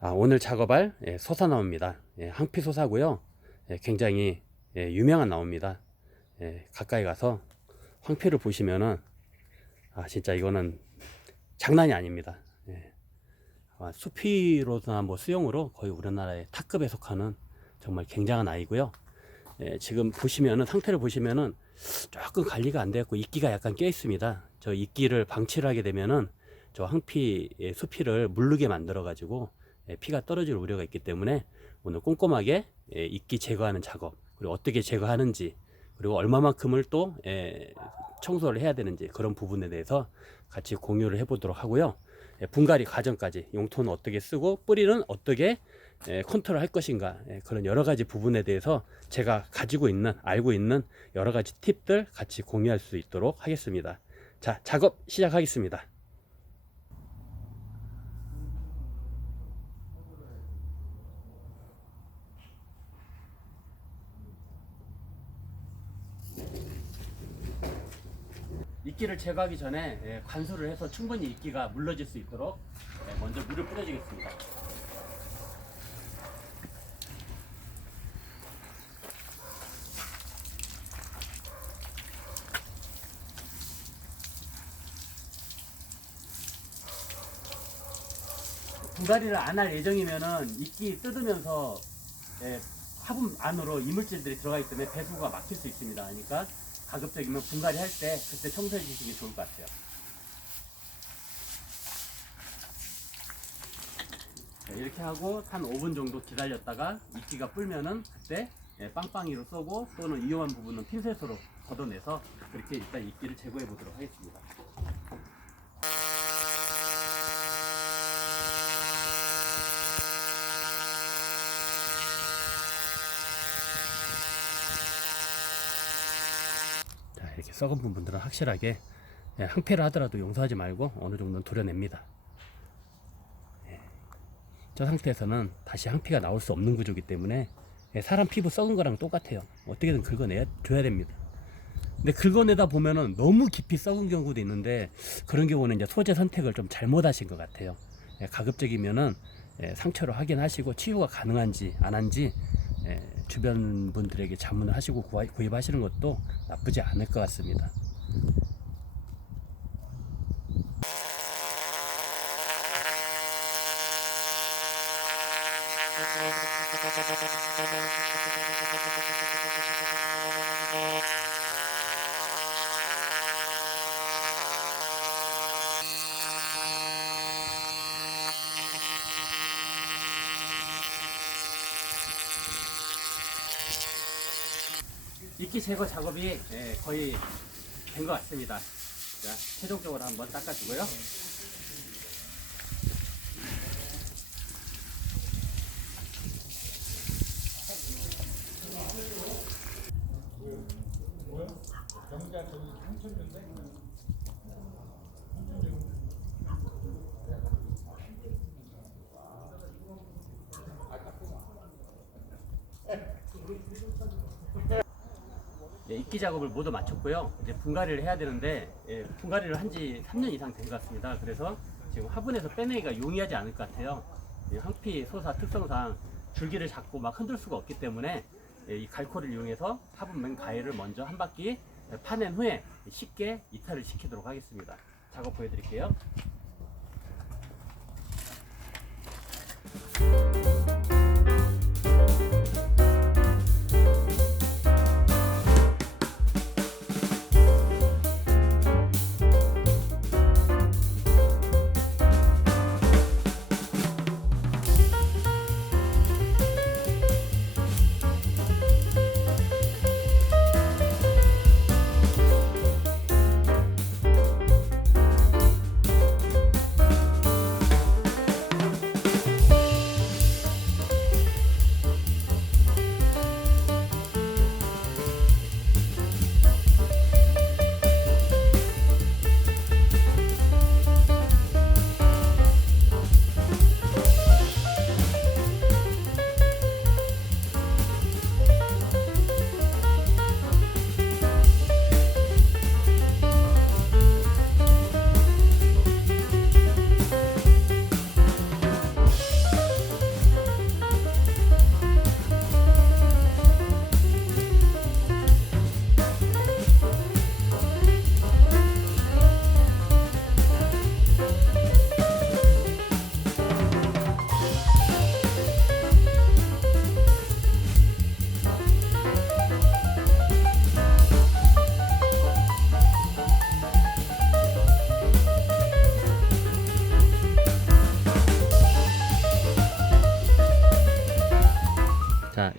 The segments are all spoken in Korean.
아, 오늘 작업할 예, 소사나무입니다. 예, 항피 소사고요. 예, 굉장히 예, 유명한 나무입니다. 예, 가까이 가서 황피를 보시면은 아 진짜 이거는 장난이 아닙니다. 예. 아, 수피로나 뭐 수용으로 거의 우리나라의 탑급에 속하는 정말 굉장한 아이고요. 예, 지금 보시면은 상태를 보시면은 조금 관리가 안 되었고 이끼가 약간 껴 있습니다. 저 이끼를 방치를 하게 되면은 저 항피 예, 수피를 물르게 만들어 가지고 예, 피가 떨어질 우려가 있기 때문에 오늘 꼼꼼하게 예, 이끼 제거하는 작업 그리고 어떻게 제거하는지 그리고 얼마만큼을 또 예, 청소를 해야 되는지 그런 부분에 대해서 같이 공유를 해보도록 하고요. 예, 분갈이 과정까지 용토는 어떻게 쓰고 뿌리는 어떻게 예, 컨트롤 할 것인가 예, 그런 여러 가지 부분에 대해서 제가 가지고 있는 알고 있는 여러 가지 팁들 같이 공유할 수 있도록 하겠습니다. 자 작업 시작하겠습니다. 이끼를 제거하기 전에 예, 관수를 해서 충분히 이끼가 물러질 수 있도록 예, 먼저 물을 뿌려주겠습니다. 분갈이를 안 할 예정이면은 이끼 뜯으면서 예, 화분 안으로 이물질들이 들어가기 때문에 배수구가 막힐 수 있습니다. 그러니까 가급적이면 분갈이 할 때 그때 청소해 주시기 좋을 것 같아요. 자, 이렇게 하고 한 5분 정도 기다렸다가 이끼가 불면은 그때 예, 빵빵이로 쏘고 또는 위험한 부분은 핀셋으로 걷어내서 그렇게 일단 이끼를 제거해 보도록 하겠습니다. 자, 이렇게 썩은 부분들은 확실하게 예, 항폐를 하더라도 용서하지 말고 어느 정도는 도려냅니다. 예. 저 상태에서는 다시 항피가 나올 수 없는 구조이기 때문에 예, 사람 피부 썩은 거랑 똑같아요. 어떻게든 긁어내야 줘야 됩니다. 근데 긁어내다 보면은 너무 깊이 썩은 경우도 있는데 그런 경우는 이제 소재 선택을 좀 잘못하신 것 같아요. 예, 가급적이면은 예, 상처를 확인하시고 치유가 가능한지 안 한지 예, 주변 분들에게 자문을 하시고 구입하시는 것도 나쁘지 않을 것 같습니다. 제거 작업이 예, 거의 된 것 같습니다. 자, 최종적으로 한번 닦아주고요. 예, 이끼 작업을 모두 마쳤고요. 이제 분갈이를 해야 되는데 예, 분갈이를 한 지 3년 이상 된 것 같습니다. 그래서 지금 화분에서 빼내기가 용이하지 않을 것 같아요. 이 항피 소사 특성상 줄기를 잡고 막 흔들 수가 없기 때문에 예, 이 갈코를 이용해서 화분 맨 가해를 먼저 한 바퀴 예, 파낸 후에 쉽게 이탈을 시키도록 하겠습니다. 작업 보여드릴게요.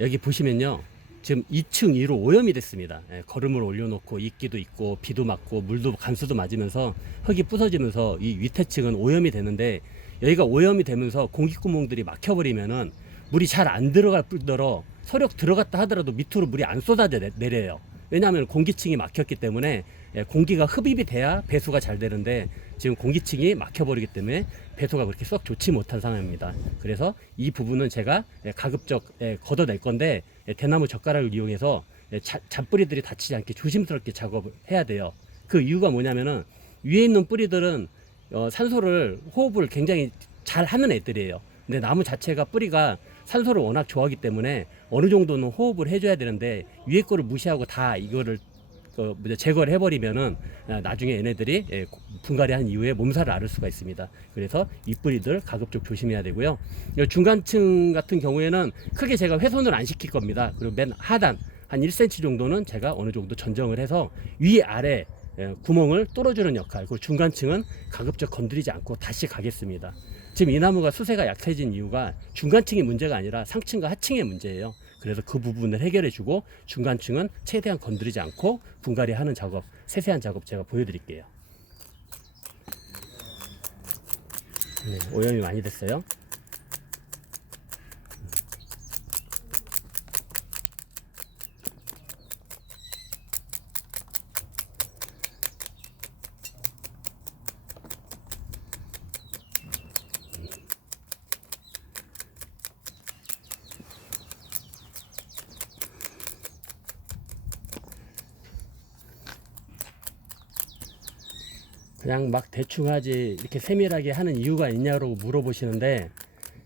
여기 보시면요. 지금 2층 위로 오염이 됐습니다. 예, 거름을 올려놓고 이끼도 있고 비도 맞고 물도 간수도 맞으면서 흙이 부서지면서 이 밑에 층은 오염이 되는데 여기가 오염이 되면서 공기구멍들이 막혀버리면은 물이 잘 안 들어갈 뿐더러 서력 들어갔다 하더라도 밑으로 물이 안 쏟아져 내- 내려요 왜냐하면 공기층이 막혔기 때문에 예, 공기가 흡입이 돼야 배수가 잘 되는데 지금 공기층이 막혀버리기 때문에 배수가 그렇게 썩 좋지 못한 상황입니다. 그래서 이 부분은 제가 예, 가급적 예, 걷어낼 건데 예, 대나무 젓가락을 이용해서 잔뿌리들이 다치지 않게 조심스럽게 작업을 해야 돼요. 그 이유가 뭐냐면은 위에 있는 뿌리들은 어, 산소를 호흡을 굉장히 잘 하는 애들이에요. 근데 나무 자체가 뿌리가 산소를 워낙 좋아하기 때문에 어느 정도는 호흡을 해줘야 되는데 위에 거를 무시하고 다 이거를 그 제거를 해버리면은 아, 나중에 얘네들이 예, 고- 분갈이 한 이후에 몸살을 앓을 수가 있습니다. 그래서 윗뿌리들 가급적 조심해야 되고요. 이 중간층 같은 경우에는 크게 제가 훼손을 안 시킬 겁니다. 그리고 맨 하단 한 1cm 정도는 제가 어느 정도 전정을 해서 위 아래 예, 구멍을 뚫어주는 역할. 그리고 중간층은 가급적 건드리지 않고 다시 가겠습니다. 지금 이 나무가 수세가 약해진 이유가 중간층이 문제가 아니라 상층과 하층의 문제예요. 그래서 그 부분을 해결해주고 중간층은 최대한 건드리지 않고 분갈이 하는 작업, 세세한 작업 제가 보여드릴게요. 네, 오염이 많이 됐어요. 그냥 막 대충 하지 이렇게 세밀하게 하는 이유가 있냐고 물어보시는데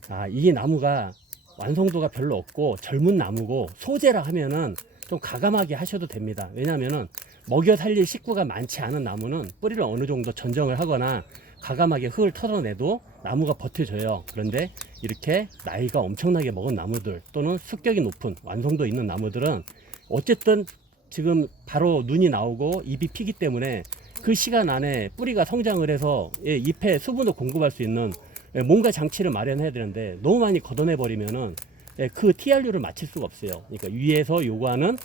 아, 이 나무가 완성도가 별로 없고 젊은 나무고 소재라 하면은 좀 가감하게 하셔도 됩니다. 왜냐하면은 먹여 살릴 식구가 많지 않은 나무는 뿌리를 어느 정도 전정을 하거나 가감하게 흙을 털어내도 나무가 버텨줘요. 그런데 이렇게 나이가 엄청나게 먹은 나무들 또는 습격이 높은 완성도 있는 나무들은 어쨌든 지금 바로 눈이 나오고 잎이 피기 때문에 그 시간 안에 뿌리가 성장을 해서 예, 잎에 수분을 공급할 수 있는 예, 뭔가 장치를 마련해야 되는데 너무 많이 걷어내 버리면은 예, 그 TRU를 맞출 수가 없어요. 그러니까 위에서 요구하는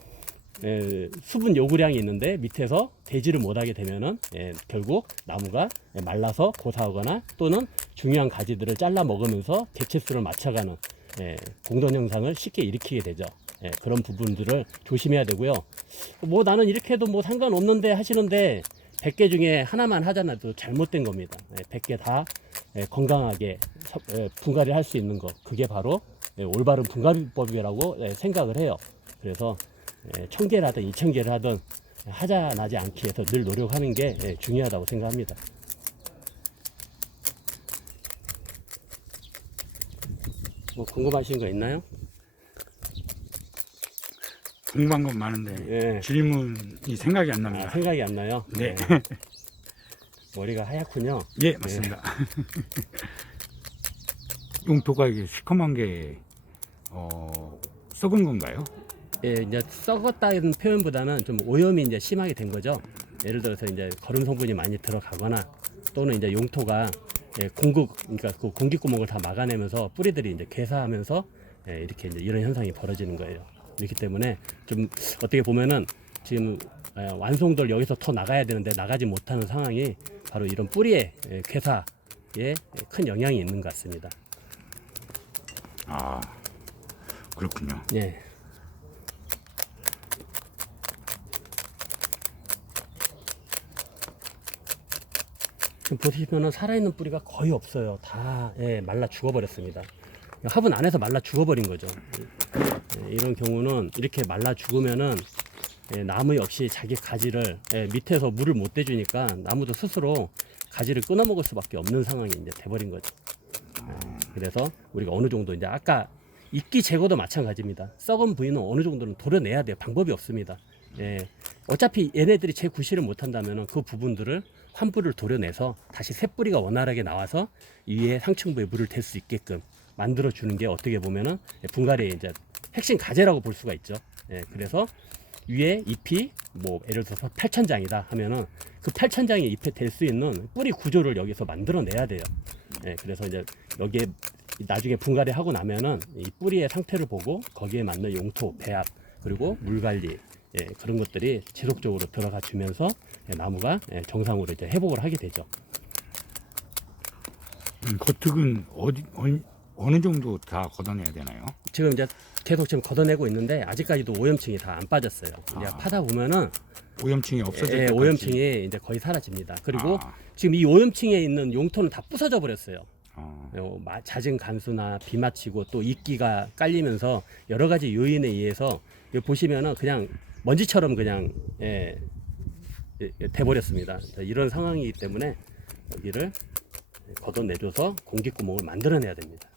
예, 수분 요구량이 있는데 밑에서 대지를 못하게 되면은 예, 결국 나무가 예, 말라서 고사하거나 또는 중요한 가지들을 잘라 먹으면서 개체수를 맞춰가는 예, 공동 현상을 쉽게 일으키게 되죠. 예, 그런 부분들을 조심해야 되고요. 뭐 나는 이렇게 해도 뭐 상관없는데 하시는데 100개 중에 하나만 하잖아도 잘못된 겁니다. 예, 100개 다 예, 건강하게 섭- 예, 분갈이를 할수 있는 것 그게 바로 예, 올바른 분갈이법이라고 예, 생각을 해요. 그래서 예, 천 개를 하든 이천 개를 하든 하자 나지 않기 위해서 늘 노력하는 게 예, 중요하다고 생각합니다. 뭐 궁금하신 거 있나요? 궁금한 건 많은데 예. 질문이 생각이 안 아, 납니다. 생각이 안 나요? 네. 머리가 하얗군요. 예, 맞습니다. 용토가 이게 시커먼 게 어, 썩은 건가요? 예, 이제 썩었다는 표현보다는 좀 오염이 이제 심하게 된 거죠. 예를 들어서 이제 거름 성분이 많이 들어가거나 또는 이제 용토가 예, 공급, 그러니까 그 공기 구멍을 다 막아내면서 뿌리들이 이제 괴사하면서 예, 이렇게 이제 이런 현상이 벌어지는 거예요. 그렇기 때문에 좀 어떻게 보면은 지금 예, 완성도를 여기서 더 나가야 되는데 나가지 못하는 상황이 바로 이런 뿌리의 예, 괴사에 큰 영향이 있는 것 같습니다. 아, 그렇군요. 예. 지금 보시면은 살아있는 뿌리가 거의 없어요. 다 예, 말라 죽어버렸습니다. 화분 안에서 말라 죽어버린 거죠. 예, 이런 경우는 이렇게 말라 죽으면은 예, 나무 역시 자기 가지를 예, 밑에서 물을 못 대주니까 나무도 스스로 가지를 끊어 먹을 수밖에 없는 상황이 이제 돼버린 거죠. 예, 그래서 우리가 어느 정도 이제 아까 이끼 제거도 마찬가지입니다. 썩은 부위는 어느 정도는 도려내야 돼요. 방법이 없습니다. 예. 어차피 얘네들이 제 구실을 못한다면 그 부분들을 환부를 도려내서 다시 새 뿌리가 원활하게 나와서 위에 상층부에 물을 댈 수 있게끔 만들어 주는 게 어떻게 보면은 분갈이의 이제 핵심 과제라고 볼 수가 있죠. 예. 그래서 위에 잎이 뭐 예를 들어서 8천장이다 하면은 그 8천장의 잎에 댈수 있는 뿌리 구조를 여기서 만들어 내야 돼요. 예. 그래서 이제 여기에 나중에 분갈이 하고 나면은 이 뿌리의 상태를 보고 거기에 맞는 용토, 배합 그리고 물 관리 예, 그런 것들이 지속적으로 들어가 주면서 예, 나무가 예, 정상으로 이제 회복을 하게 되죠. 음, 겉흙은 어디 어느, 어느 정도 다 걷어내야 되나요? 지금 이제 계속 지금 걷어내고 있는데 아직까지도 오염층이 다 안 빠졌어요. 이제 아. 파다 보면은 오염층이 없어질 예, 때까지. 오염층이 이제 거의 사라집니다. 그리고 아, 지금 이 오염층에 있는 용토는 다 부서져 버렸어요. 아, 어, 마- 잦은 간수나 비 맞히고 또 이끼가 깔리면서 여러 가지 요인에 의해서 여기 보시면은 그냥 먼지처럼 그냥 예, 예, 예, 돼버렸습니다. 자, 이런 상황이기 때문에 여기를 걷어내줘서 공기 구멍을 만들어내야 됩니다.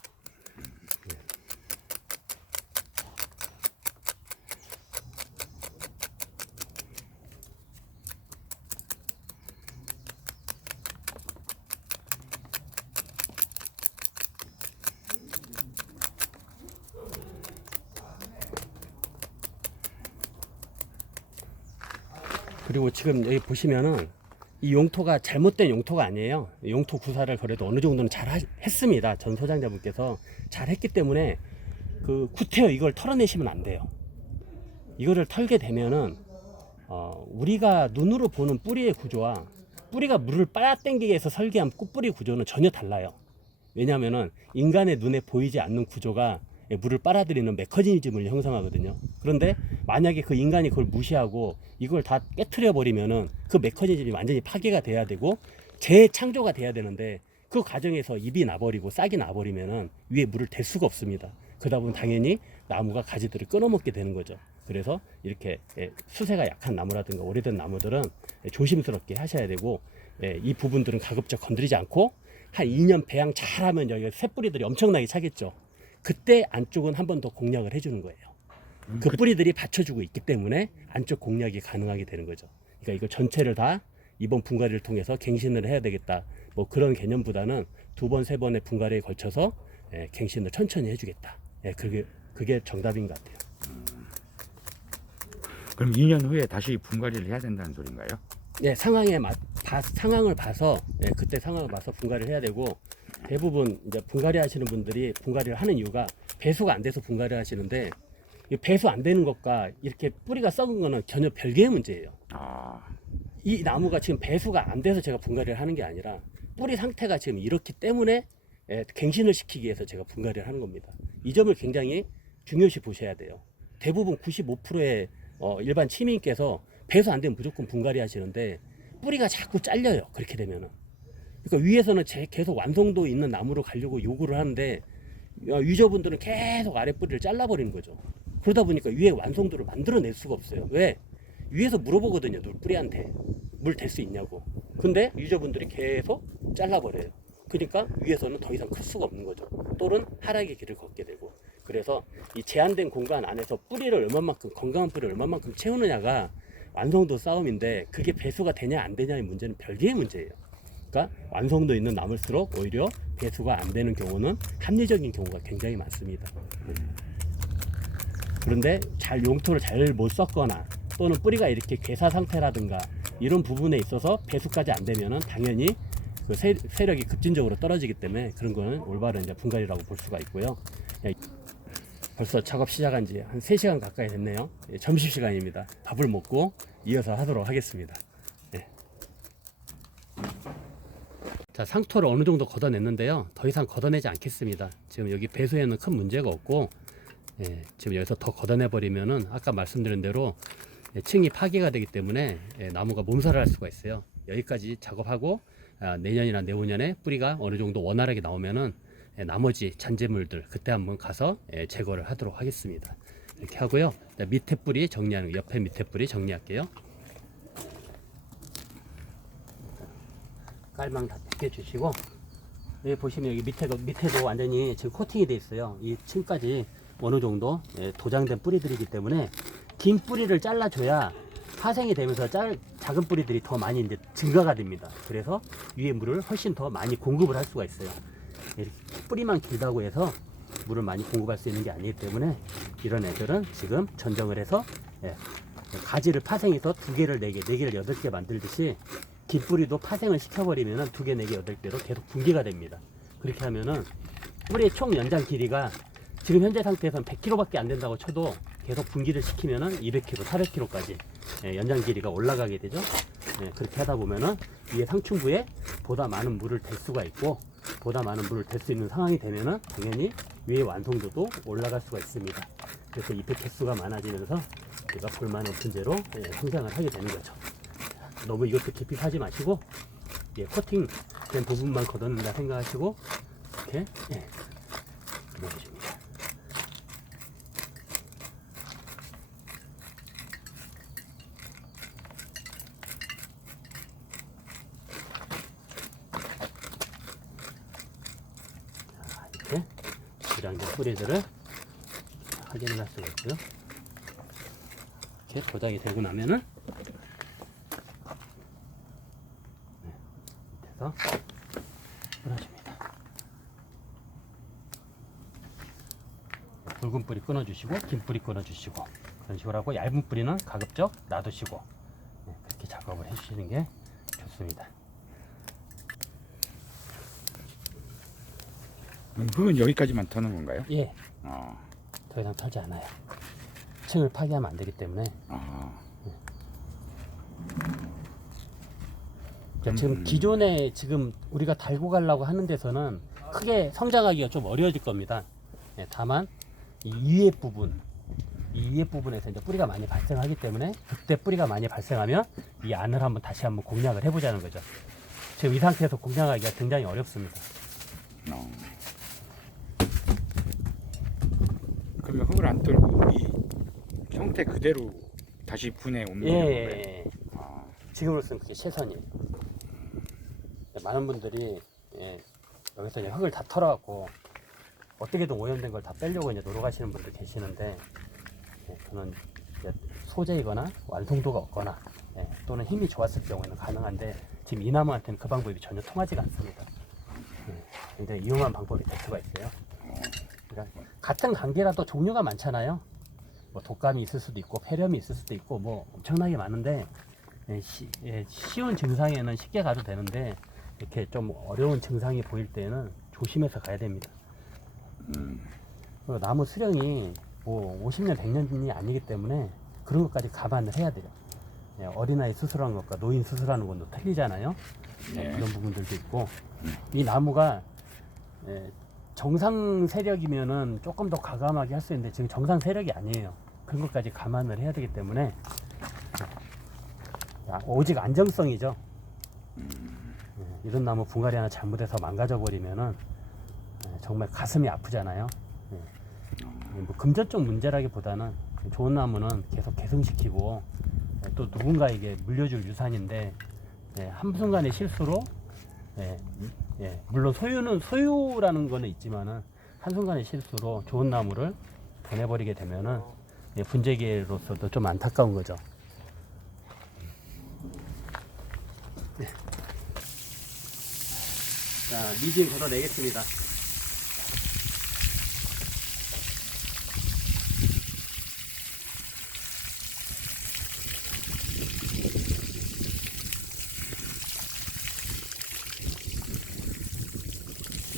그리고 지금 여기 보시면은 이 용토가 잘못된 용토가 아니에요. 용토 구사를 그래도 어느 정도는 잘 하- 했습니다. 전 소장자분께서 잘 했기 때문에 그 구태여 이걸 털어내시면 안 돼요. 이거를 털게 되면은 어, 우리가 눈으로 보는 뿌리의 구조와 뿌리가 물을 빨아당기게 해서 설계한 꽃뿌리 구조는 전혀 달라요. 왜냐하면은 인간의 눈에 보이지 않는 구조가 물을 빨아들이는 메커니즘을 형성하거든요. 그런데 만약에 그 인간이 그걸 무시하고 이걸 다 깨트려 버리면은 그 메커니즘이 완전히 파괴가 돼야 되고 재창조가 돼야 되는데 그 과정에서 입이 나버리고 싹이 나버리면은 위에 물을 댈 수가 없습니다. 그러다 보면 당연히 나무가 가지들을 끊어먹게 되는 거죠. 그래서 이렇게 예, 수세가 약한 나무라든가 오래된 나무들은 예, 조심스럽게 하셔야 되고 예, 이 부분들은 가급적 건드리지 않고 한 2년 배양 잘하면 여기 새뿌리들이 엄청나게 차겠죠. 그때 안쪽은 한 번 더 공략을 해주는 거예요. 그 뿌리들이 받쳐주고 있기 때문에 안쪽 공략이 가능하게 되는 거죠. 그러니까 이거 전체를 다 이번 분갈이를 통해서 갱신을 해야 되겠다. 뭐 그런 개념보다는 두 번, 세 번의 분갈이에 걸쳐서 예, 갱신을 천천히 해주겠다. 예, 그게 그게 정답인 것 같아요. 그럼 2년 후에 다시 분갈이를 해야 된다는 소린가요? 예, 상황에 맞, 봐- 상황을 봐서 예, 그때 상황을 봐서 분갈이를 해야 되고 대부분 이제 분갈이 하시는 분들이 분갈이를 하는 이유가 배수가 안 돼서 분갈이 하시는데 이 배수 안 되는 것과 이렇게 뿌리가 썩은 거는 전혀 별개의 문제예요. 아, 이 나무가 지금 배수가 안 돼서 제가 분갈이를 하는 게 아니라 뿌리 상태가 지금 이렇기 때문에 예, 갱신을 시키기 위해서 제가 분갈이를 하는 겁니다. 이 점을 굉장히 중요시 보셔야 돼요. 대부분 95%의 어, 일반 시민께서 배수 안 되면 무조건 분갈이 하시는데 뿌리가 자꾸 잘려요. 그렇게 되면은. 그러니까 위에서는 제 계속 완성도 있는 나무로 가려고 요구를 하는데 어, 유저분들은 계속 아래 뿌리를 잘라버리는 거죠. 그러다 보니까 위에 완성도를 만들어낼 수가 없어요. 왜? 위에서 물어보거든요. 누 뿌리한테 물댈수 있냐고. 근데 유저분들이 계속 잘라버려요. 그러니까 위에서는 더 이상 클 수가 없는 거죠. 또는 하락의 길을 걷게 되고. 그래서 이 제한된 공간 안에서 뿌리를 얼마만큼 건강한 뿌리를 얼마만큼 채우느냐가 완성도 싸움인데 그게 배수가 되냐 안 되냐의 문제는 별개의 문제예요. 그러니까 완성도 있는 나물수록 오히려 배수가 안 되는 경우는 합리적인 경우가 굉장히 많습니다. 그런데 잘 용토를 잘 못 썼거나 또는 뿌리가 이렇게 괴사 상태라든가 이런 부분에 있어서 배수까지 안 되면은 당연히 그 세, 세력이 급진적으로 떨어지기 때문에 그런 거는 올바른 이제 분갈이라고 볼 수가 있고요. 예, 벌써 작업 시작한 지 한 3시간 가까이 됐네요. 예, 점심시간입니다. 밥을 먹고 이어서 하도록 하겠습니다. 예. 자, 상토를 어느 정도 걷어냈는데요. 더 이상 걷어내지 않겠습니다. 지금 여기 배수에는 큰 문제가 없고 예, 지금 여기서 더 걷어내 버리면은 아까 말씀드린 대로 예, 층이 파괴가 되기 때문에 예, 나무가 몸살을 할 수가 있어요. 여기까지 작업하고 아, 내년이나 내후년에 뿌리가 어느 정도 원활하게 나오면은 예, 나머지 잔재물들 그때 한번 가서 예, 제거를 하도록 하겠습니다. 이렇게 하고요. 자, 밑에 뿌리 정리하는 거, 옆에 밑에 뿌리 정리할게요. 깔망 다 벗겨주시고 여기 보시면 여기 밑에도 밑에도 완전히 지금 코팅이 돼 있어요. 이 층까지 어느 정도 예, 도장된 뿌리들이기 때문에 긴 뿌리를 잘라줘야 파생이 되면서 짤, 작은 뿌리들이 더 많이 이제 증가가 됩니다. 그래서 위에 물을 훨씬 더 많이 공급을 할 수가 있어요. 이렇게 뿌리만 길다고 해서 물을 많이 공급할 수 있는 게 아니기 때문에 이런 애들은 지금 전정을 해서 예, 가지를 파생해서 두 개를 네 개, 네 개를 여덟 개 만들듯이 긴 뿌리도 파생을 시켜버리면은 두 개, 네 개, 여덟 개로 계속 분개가 됩니다. 그렇게 하면은 뿌리의 총 연장 길이가 지금 현재 상태에서는 100km밖에 안 된다고 쳐도 계속 분기를 시키면은 200km, 400km까지 연장 길이가 올라가게 되죠. 예, 그렇게 하다 보면은 위에 상충부에 보다 많은 물을 댈 수가 있고 보다 많은 물을 댈 수 있는 상황이 되면은 당연히 위의 완성도도 올라갈 수가 있습니다. 그래서 잎의 개수가 많아지면서 우리가 볼만 없은 재로 예, 성장을 하게 되는 거죠. 너무 이것도 깊이 파지 마시고 예, 코팅된 부분만 걷어낸다 생각하시고 이렇게 예, 넣어줍니다. 자, 이렇게 뿌리들을 확인을 할 수가 있고요. 이렇게 도장이 되고 나면은 네, 밑에서 끊어줍니다. 굵은 뿌리 끊어주시고 긴 뿌리 끊어주시고 그런 식으로 하고 얇은 뿌리는 가급적 놔두시고 네, 그렇게 작업을 해주시는 게 좋습니다. 흙은 여기까지만 터는 건가요? 예, 어, 더 이상 털지 않아요. 층을 파괴하면 안 되기 때문에 어, 그러니까 지금 음. 기존에 지금 우리가 달고 가려고 하는 데서는 크게 성장하기가 좀 어려워질 겁니다. 예, 다만 이 위에 부분, 이 위에 부분에서 이제 뿌리가 많이 발생하기 때문에 그때 뿌리가 많이 발생하면 이 안을 한번 다시 한번 공략을 해보자는 거죠. 지금 이 상태에서 공략하기가 굉장히 어렵습니다. 어. 그러면 흙을 안 뚫고 이 형태 그대로 다시 분해 옮기는 예, 거예요? 예, 예. 아, 지금으로서는 그게 최선이에요. 많은 분들이 예, 여기서 이제 흙을 다 털어갖고 어떻게든 오염된 걸 다 빼려고 이제 노력하시는 분들 계시는데 예, 저는 소재이거나 완성도가 없거나 예, 또는 힘이 좋았을 경우에는 가능한데 지금 이 나무한테는 그 방법이 전혀 통하지가 않습니다. 예, 굉장히 이용한 방법이 될 수가 있어요. 그러니까 같은 관계라도 종류가 많잖아요. 뭐 독감이 있을 수도 있고 폐렴이 있을 수도 있고 뭐 엄청나게 많은데 예, 시, 예, 쉬운 증상에는 쉽게 가도 되는데 이렇게 좀 어려운 증상이 보일 때는 조심해서 가야 됩니다. 음, 나무 수령이 뭐 50년, 100년이 아니기 때문에 그런 것까지 감안을 해야 돼요. 예, 어린아이 수술하는 것과 노인 수술하는 건또 틀리잖아요. 예, 네. 그런 부분들도 있고 이 나무가 예, 정상 세력이면은 조금 더 과감하게 할 수 있는데 지금 정상 세력이 아니에요. 그런 것까지 감안을 해야 되기 때문에 아, 오직 안정성이죠. 예, 이런 나무 분갈이 하나 잘못해서 망가져 버리면은 예, 정말 가슴이 아프잖아요. 예. 뭐 금전적 문제라기보다는 좋은 나무는 계속 계승시키고 예, 또 누군가에게 물려줄 유산인데 예, 한순간의 실수로 예, 예, 물론 소유는 소유라는 거는 있지만은 한순간의 실수로 좋은 나무를 보내버리게 되면은 예, 분재기로서도 좀 안타까운 거죠. 예. 자, 미진 걷어내겠습니다.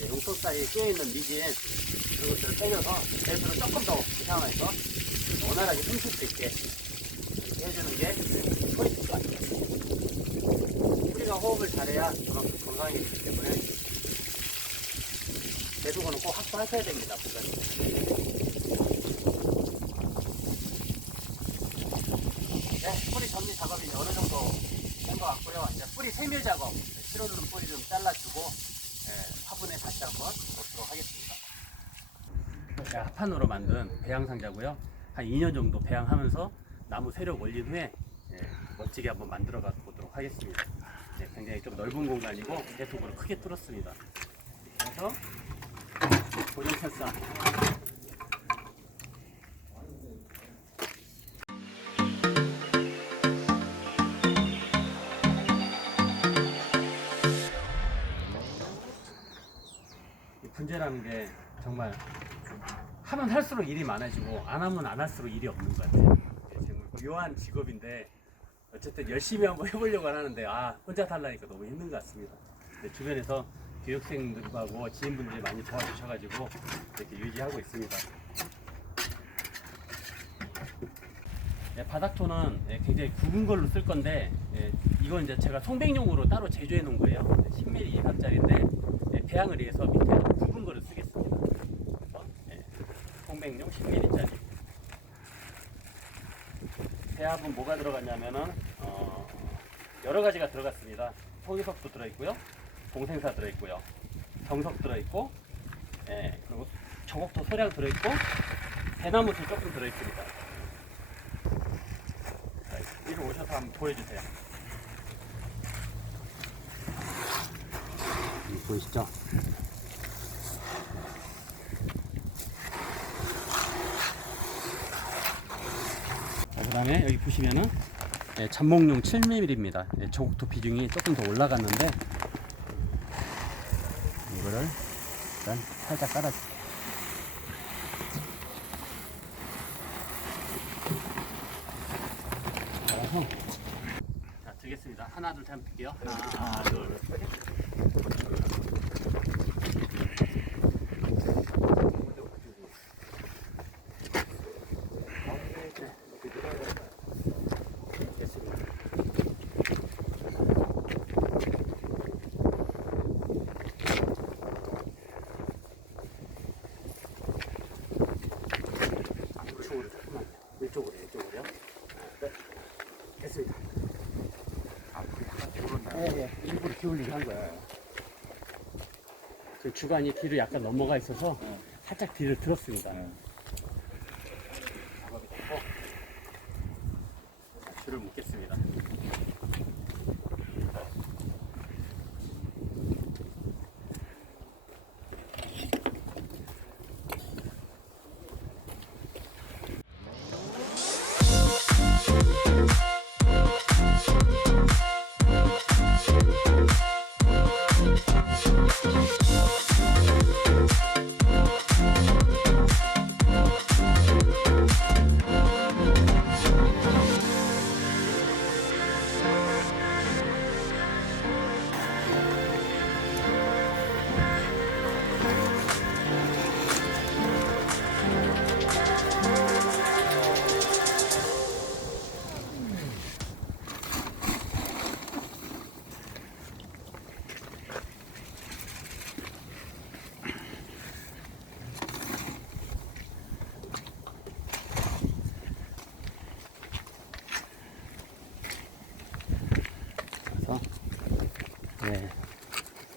예, 용통 사이에 끼어있는 미진 그런 것들을 빼려서 배수를 조금 더 이 상황에서 원활하게 숨쉴 수 있게 이렇게 해주는 게 포인트 같아요. 우리가 호흡을 잘해야 그만큼 건강해지기 때문에 배수구는 꼭 확보하셔야 됩니다. 네, 뿌리 정리 작업이 어느 정도 된 것 같고요. 이제 뿌리 세밀 작업, 실어주는 뿌리 좀 잘라주고 예, 화분에 다시 한번 놓도록 하겠습니다. 제가 합판으로 만든 배양 상자고요. 한 2년 정도 배양하면서 나무 세력 올린 후에 예, 멋지게 한번 만들어 가 보도록 하겠습니다. 예, 굉장히 좀 넓은 공간이고 대폭으로 크게 뚫었습니다. 그래서 고정 철사 이 분재라는 게 정말 하면 할수록 일이 많아지고 안 하면 안 할수록 일이 없는 것 같아요. 예, 정말 묘한 직업인데 어쨌든 열심히 한번 해보려고 하는데 아 혼자 살라니까 너무 힘든 것 같습니다. 주변에서 교육생들하고 지인분들이 많이 도와주셔가지고 이렇게 유지하고 있습니다. 예, 바닥토는 예, 굉장히 굵은 걸로 쓸 건데 예, 이건 이제 제가 송백용으로 따로 제조해 놓은 거예요. 10mm 이상짜리인데 예, 배양을 위해서 밑에 굵은 거를 쓰겠습니다. 그래서, 예, 송백용 10mm짜리. 배합은 뭐가 들어갔냐면은 어, 여러 가지가 들어갔습니다. 송이석도 들어있고요, 공생사 들어있고요, 정석 들어있고, 예, 그리고 저곡도 소량 들어있고, 대나무도 조금 들어있습니다. 자, 이리 오셔서 한번 보여주세요. 보이시죠? 다음에 여기 보시면은 예, 잡목용 7mm입니다. 예, 조국토 비중이 조금 더 올라갔는데 이거를 일단 살짝 깔아줄게요. 자 드겠습니다. 하나 둘셋 드게요. 하나 둘 셋. 됐습니다. 이쪽으로 조금만 이쪽으로 이쪽으로요. 네. 됐습니다. 예, 예. 일부러 기울리게 한 거예요. 그 주간이 뒤로 약간 넘어가 있어서 살짝 뒤를 들었습니다.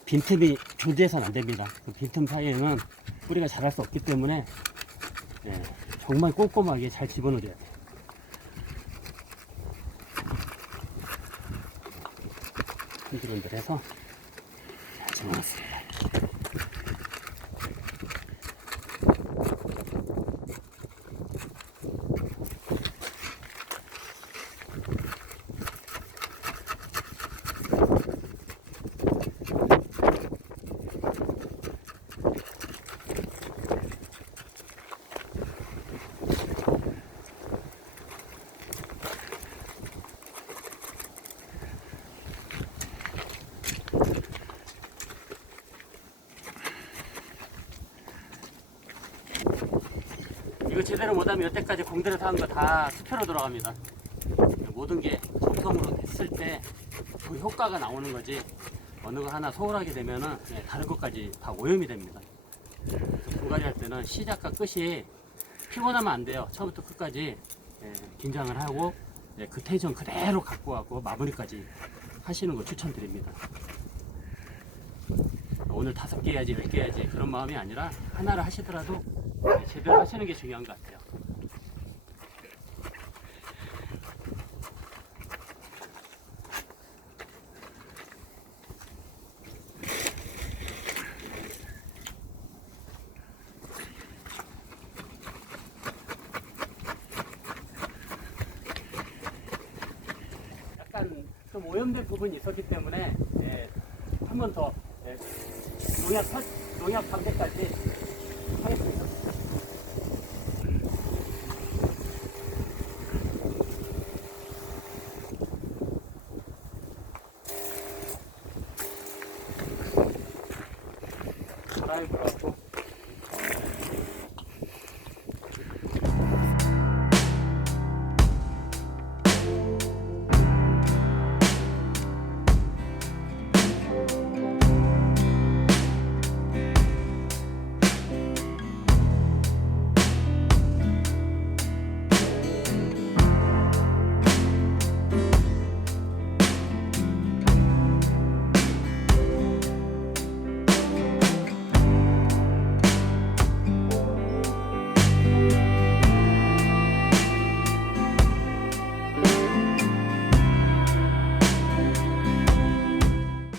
빈틈이 존재해서는 안 됩니다. 그 빈틈 사이에는 뿌리가 자랄 수 없기 때문에 네, 정말 꼼꼼하게 잘 집어넣어야 돼요. 흔들흔들해서 제대로 못하면 여태까지 공들여서 한 거 다 수표로 들어갑니다. 모든 게 정성으로 됐을 때 그 효과가 나오는 거지 어느 거 하나 소홀하게 되면은 네, 다른 것까지 다 오염이 됩니다. 분갈이 할 때는 시작과 끝이 피곤하면 안 돼요. 처음부터 끝까지 예, 긴장을 하고 예, 그 텐션 그대로 갖고 가고 마무리까지 하시는 거 추천드립니다. 오늘 다섯 개 해야지, 몇개 해야지 그런 마음이 아니라 하나를 하시더라도 네, 제대로 하시는 게 중요한 것 같아요. Вітаю, братку.